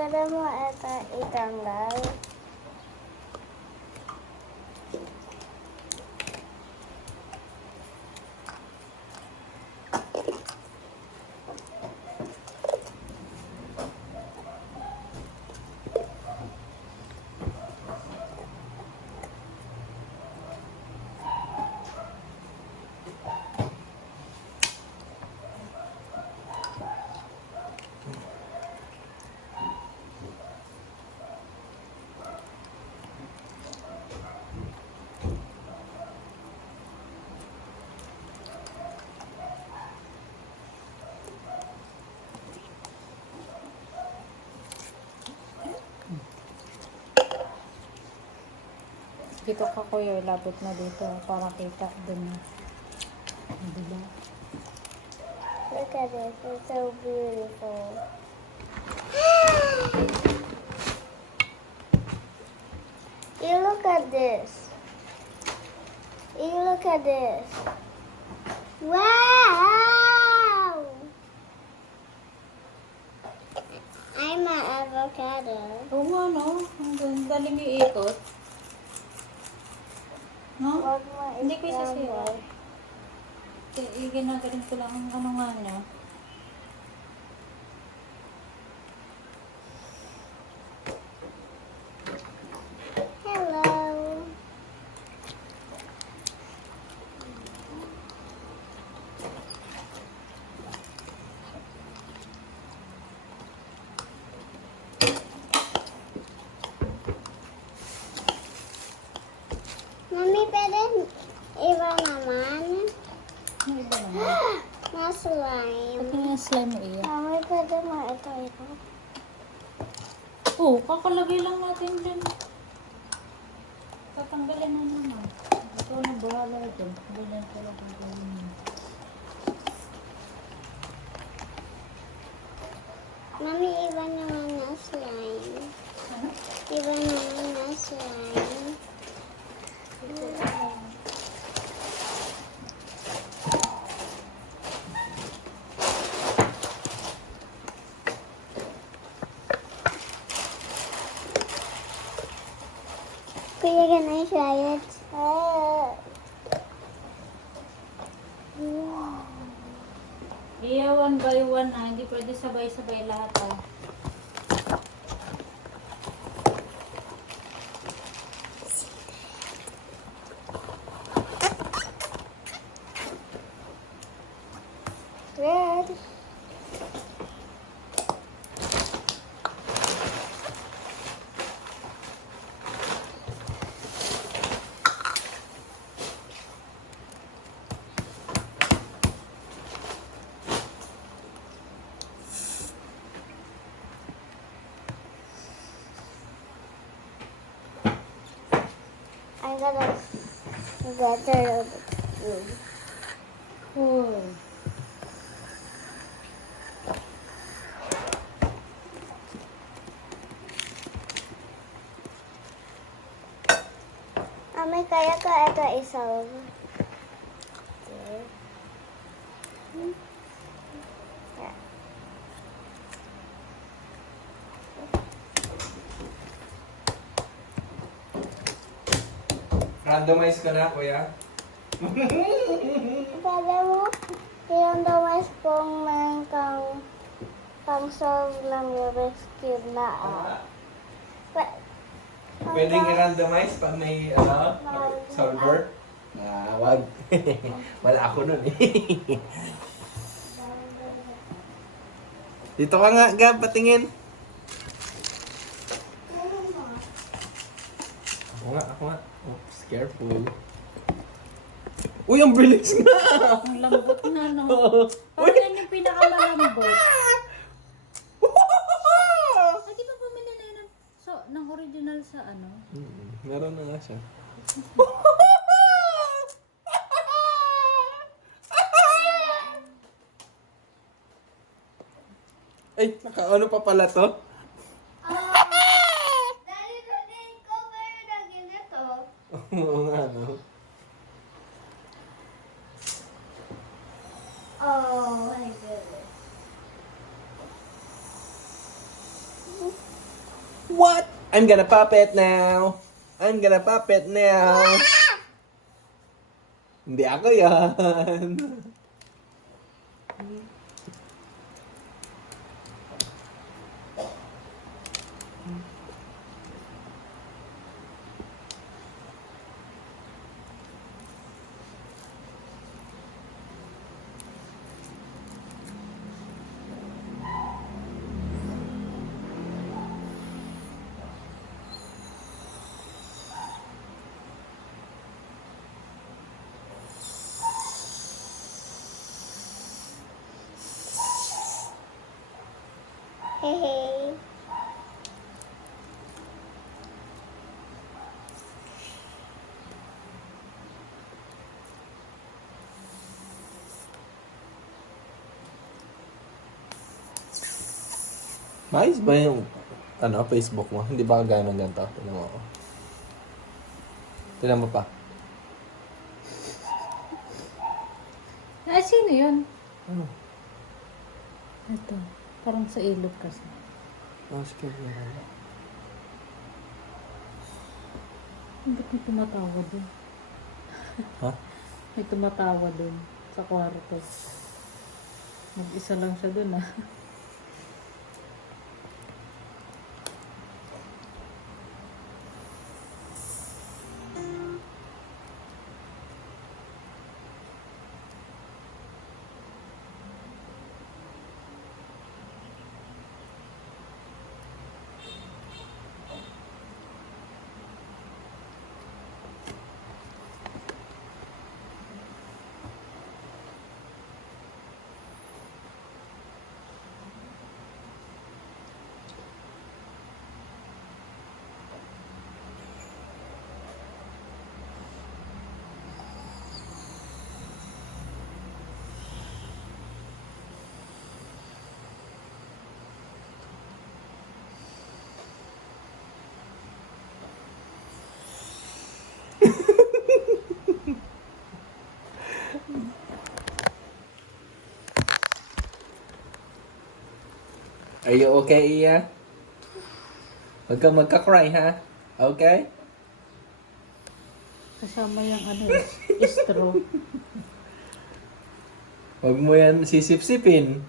pwede mo ito itanggal. Dito ka kuya, labot na dito para kita dun. Diba? Look at this. It's so beautiful. You look at this. You look at this. Wow! I'm an avocado. Oo nga, no? Ang galing iikot. No? Wag mo Hindi ko isasira. i-scramble. Ginagaling ko lang ang ano nga niya. Hello. Mami, pwede iba naman. Ano iba naman? Na slime. Pati nga slime iya. Mami, pwede mo ito. Oo, kakalagay lang natin dyan. Tatanggalin na naman. Ito na bahala dyan. Ganyan ko lang ang gawin. Mami, iba naman na slime. Ano? Iba naman na slime. Kuya, can I try it? Iya, one by one na. Hindi pwede sabay-sabay lahat ah. Red. I'm gonna get rid of it. Cool. Mami, kaya ka ito isolve. Okay. Yeah. Randomize ka na, kuya? Pwede mo i-randomize kung may pang-solve ng Rubik's Cube na Pwedeng i-randomize pag may solver? Wag. Wala ako nun eh. Dito ka nga, Gab, patingin. Ako nga. Oops, careful. Uy, ang bilis nga! Ang lambot na, no? Uy! Parang yan yung pinakamalambot. Ay, di ba bumili na yun ng original sa ano? Meron na nga siya. Ay, naka-ano pa pala to? Daddy, daddy, cover na ganito. Oo nga, no? Oh my goodness. What? I'm gonna pop it now. I'm gonna pop it now. Hindi ako yan. Hey, hey. Maayos ba yung Facebook mo? Hindi ba gano'n ganito? Tignan mo ako. Tignan mo pa. Ah, sino yun? Ano? Ito. Parang sa ilog kasi. Scared na lang. Ba't may tumatawa dun? Ha? May tumatawa dun sa kwarto. Mag-isa lang siya dun ah. Are you okay, Iya? Huwag kang magka-cry, ha? Okay? Kasama yung ano, straw. Huwag mo yan sisip-sipin.